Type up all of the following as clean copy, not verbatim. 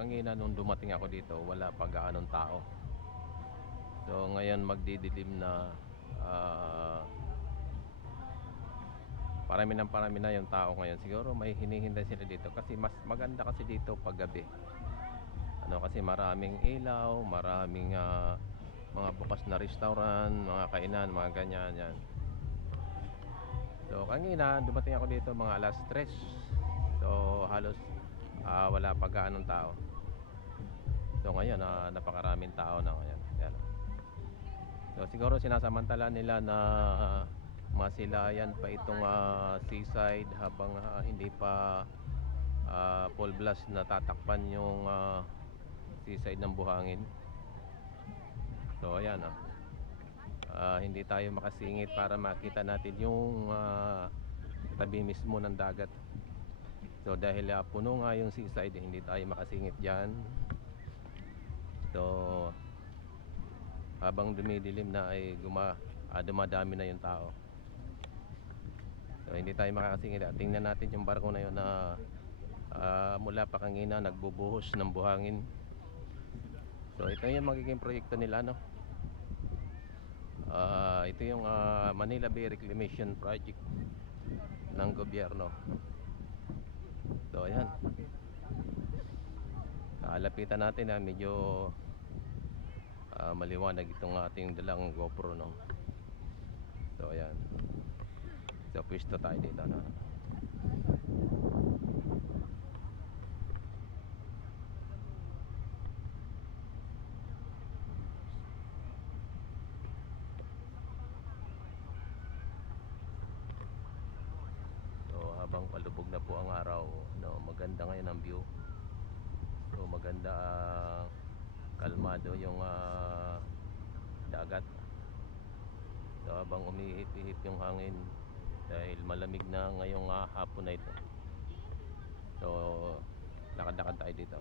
kanina nung dumating ako dito, wala pa gaanong tao. So ngayon magdidilim na, parami na yung tao ngayon. Siguro may hinihintay sila dito kasi mas maganda kasi dito pag gabi. Kasi maraming ilaw, maraming mga bukas na restaurant, mga kainan, mga ganyan yan. So kanina dumating ako dito mga alas 3. So halos wala pa gaanong tao. So ngayon napakaraming tao na ngayon. Yan. So siguro sinasamantala nila na masilayan pa itong seaside habang hindi pa full blast na tatakpan yung seaside ng buhangin. So ayan hindi tayo makasingit para makita natin yung tabi mismo ng dagat. So dahil puno nga yung seaside, hindi tayo makasingit dyan. So habang dumidilim na ay dumadami na yung tao. So hindi tayo makakasingit. Tingnan natin yung barko na yun na mula pa kanina nagbubuhos ng buhangin. So ito yung magiging proyekto nila, no? Ito yung Manila Bay Reclamation Project ng gobyerno. So ayan, lapitan natin medyo maliwanag itong ating dalang GoPro, no? So ayan, so pwesto tayo dito, no? Habang palubog na po ang araw, no, maganda ngayon ang view. So maganda, kalmado yung dagat. So habang umihip-ihip yung hangin dahil malamig na ngayong hapon na ito. So lakad-lakad tayo dito.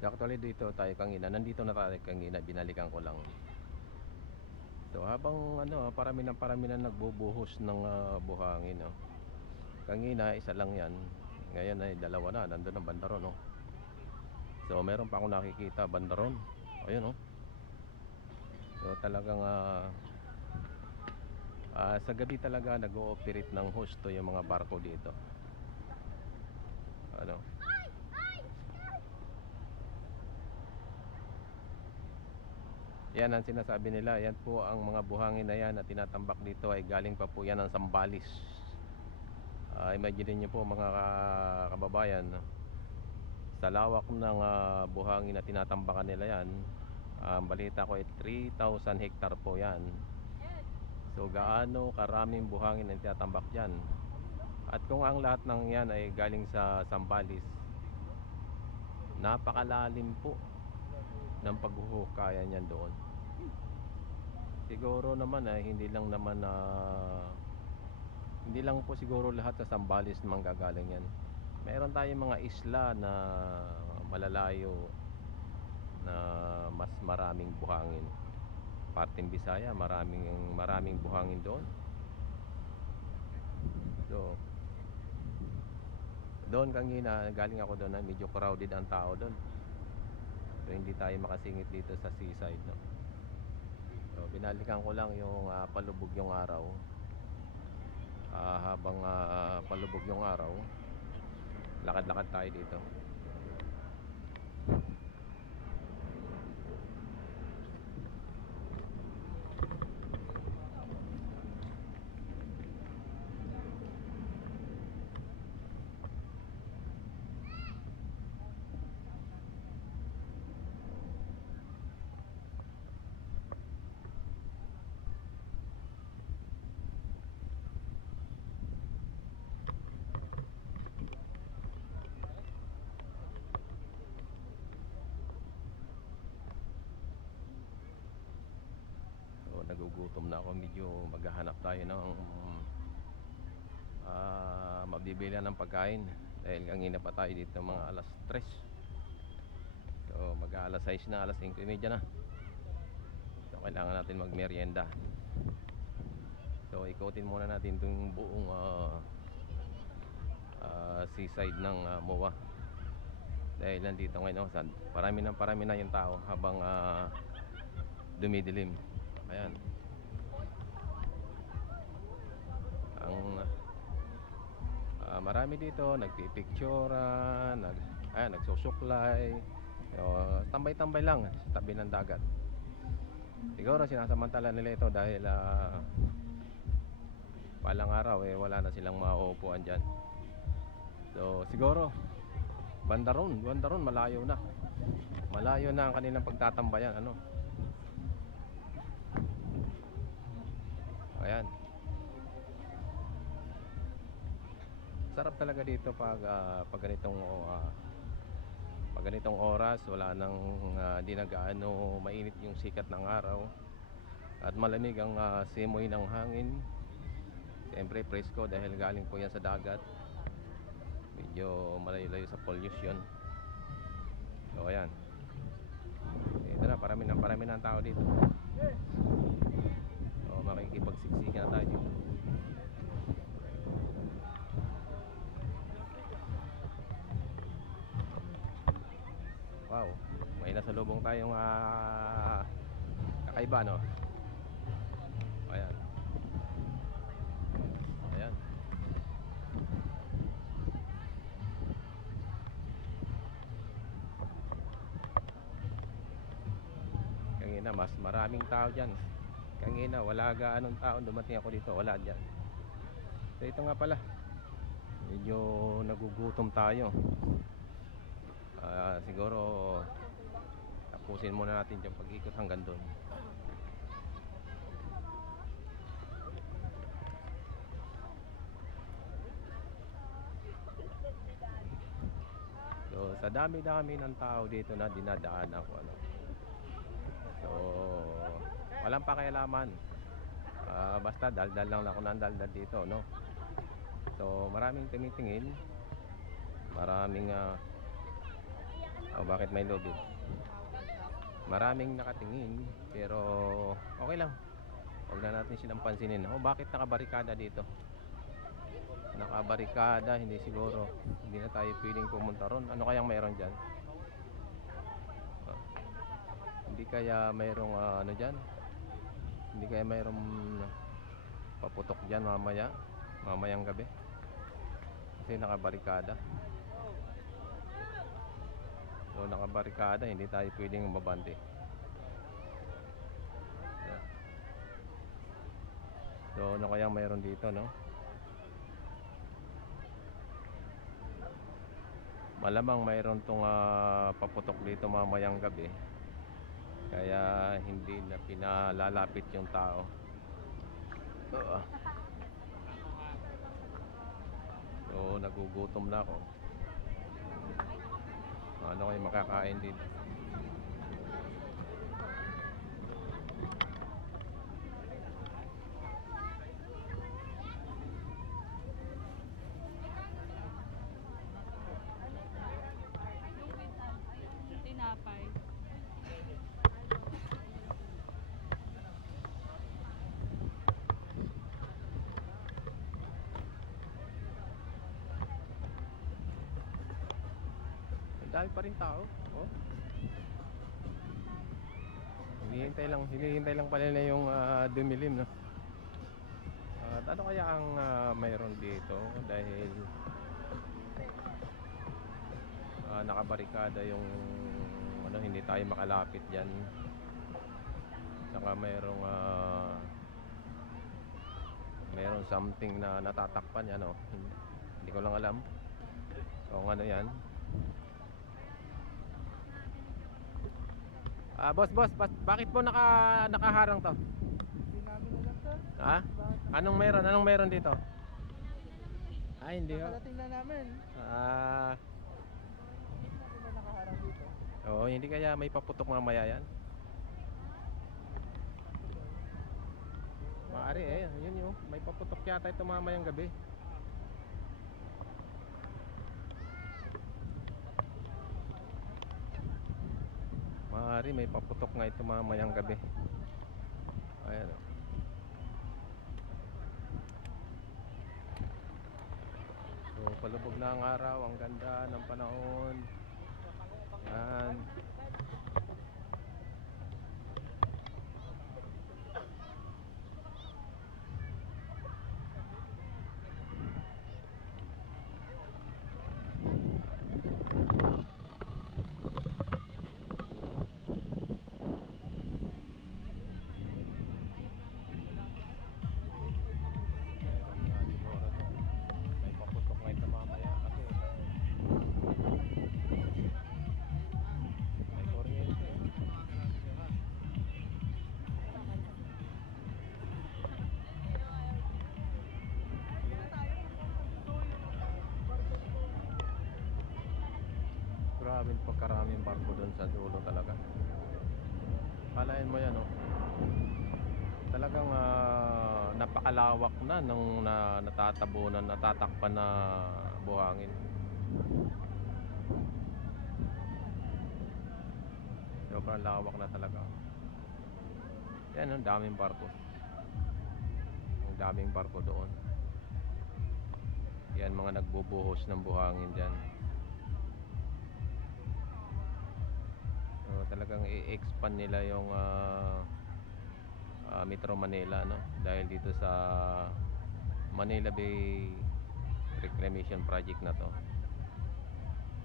So actually dito tayo kanina, nandito na tayo kanina, binalikan ko lang. So habang parami na nagbubuhos ng buhangin, no? Kanina isa lang yan, ngayon ay dalawa na, nandun ang bandaron, no? So meron pa akong nakikita bandaron, ayun, no? So talagang sa gabi talaga nag-ooperate ng husto yung mga barko dito. Yan ang sinasabi nila. Yan po ang mga buhangin na yan na tinatambak dito ay galing pa po yan ng Zambales. Imagine niyo po mga kababayan, sa lawak ng buhangin na tinatambakan nila yan, balita ko ay 3,000 hektar po yan. So gaano karaming buhangin ang tinatambak dyan. At kung ang lahat ng yan ay galing sa Zambales, napakalalim po ng paghuhukayan yan doon. Siguro naman hindi lang po siguro lahat sa Zambales manggagaling yan. Meron tayong mga isla na malalayo na mas maraming buhangin. Parteng Bisaya, maraming buhangin doon. So doon kanina galing ako doon, medyo crowded ang tao doon. So hindi tayo makasingit dito sa seaside, no? So binalikan ko lang yung palubog yung araw. Habang palubog yung araw, lakad-lakad tayo dito. Nagugutom na ako, medyo maghahanap tayo ng mabibili ng pagkain dahil kanina pa tayo dito mga alas 3. So mag-alas 6 na, alas 5:30 na. So kailangan natin magmerienda. So ikutin muna natin itong buong seaside ng MOA. Dahil nandito ngayon, parami na yung tao habang dumidilim. Ayan. Marami dito nagpipicturean, nagsusuklay. Tambay-tambay lang sa tabi ng dagat. Siguro sinasamantala nila ito dahil palang araw wala na silang mauupuan dyan. So siguro banda ron malayo na ang kanilang pagtatambayan. Ayan. Sarap talaga dito pag ganitong oras, wala nang di na gaano mainit yung sikat ng araw at malamig ang simoy ng hangin. Siyempre presko dahil galing po yan sa dagat, medyo malayo-layo sa pollution. So ayan, ito na, parami ng tao dito. So makikipagsiksikan na tayo dito. Wow, may nasalubong tayong kakaiba, no? Ayan. Ayan. Kanina mas maraming tao dyan. Kanina wala gaanong tao, dumating ako dito, wala dyan. So ito nga pala, medyo nagugutom tayo. Siguro tapusin muna natin yung pag-ikot hanggang doon. So sa dami-dami ng tao dito na dinadaanan ko, so walang pakialaman, basta daldal lang ako ng daldal dito, no? So maraming tumitingin, maraming bakit may lobby? Maraming nakatingin, pero okay lang. Huwag na natin silang pansinin. Bakit nakabarikada dito? Nakabarikada, hindi siguro. Hindi na tayo pwedeng pumunta ron. Ano kayang mayroon dyan? Hindi kaya mayroong dyan? Hindi kaya mayroong paputok dyan mamayang gabi? Kasi nakabarikada. So nakabarikada, hindi tayo pwedeng mabante. So ano kayang mayroon dito, no? Malamang mayroon tong paputok dito mamayang gabi, kaya hindi na pinalalapit yung tao. So nagugutom na ako. Ano kayo makakain din? Tinapay. Dami pa rin tao. Hinihintay lang pala na yung dumilim, no? Ano kaya ang mayroon dito dahil nakabarikada yung hindi tayo makalapit diyan. Saka mayroong something na natatakpan yan, hindi ko lang alam kung ano yan. Boss, bakit po nakaharang to? Hindi namin alam, sir. Ha? Anong meron dito? Hindi ho. Nakarating na namin. Hindi na nakaharang dito. Oo, hindi kaya may paputok mamaya yan? Maaari yun yun. May paputok yata ito mamayang gabi. Maaari may paputok nga ito mamayang gabi. Ayan, So palubog na ang araw, ang ganda ng panahon. Yan. Siguro to. May paputok na ito mamaya kasi may kuryente. Grabe pagkaraming barko doon sa dulo talaga. Kalain mo yan, oh. Talagang napakalawak na nung natatabunan, natatakpan na buhangin. Sobrang lawak na talaga. Yan, ang daming barko. Ang daming barko doon. Yan, mga nagbubuhos ng buhangin dyan. So, talagang i-expand nila yung Metro Manila, no? Dahil dito sa Manila Bay Reclamation Project na to.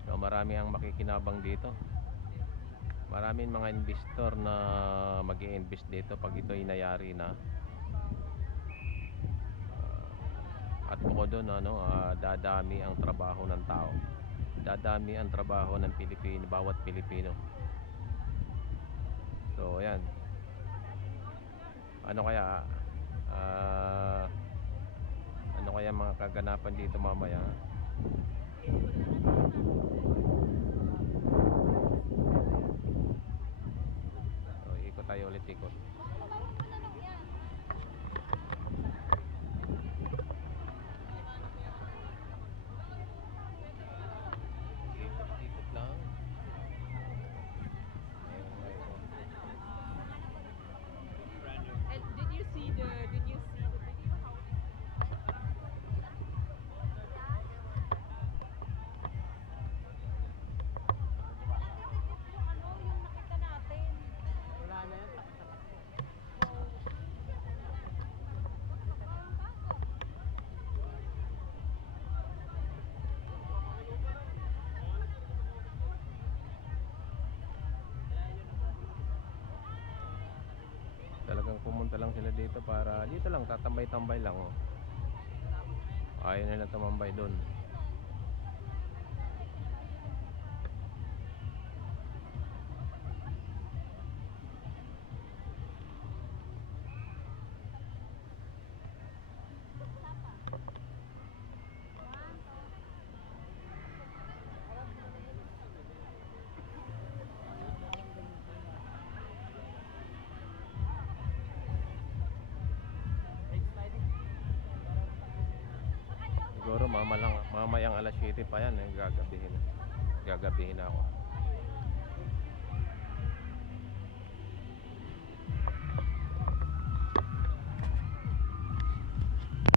So, marami ang makikinabang dito. Maraming mga investor na mag-i-invest dito pag ito'y nayari na. At bukod doon, dadami ang trabaho ng tao. Dadami ang trabaho ng Pilipino, bawat Pilipino. So, ayan. Ano kaya mga kaganapan dito mamaya? So, ikot tayo ulit, ikot. Ikot lang. And did you see the video how yung nakita natin? Wala na yan. Talagang pumunta lang sila dito para dito lang tatambay-tambay lang, oh. Ayaw nila tumambay doon. Siguro mamayang alas 7 pa yan, gagabihin na ako.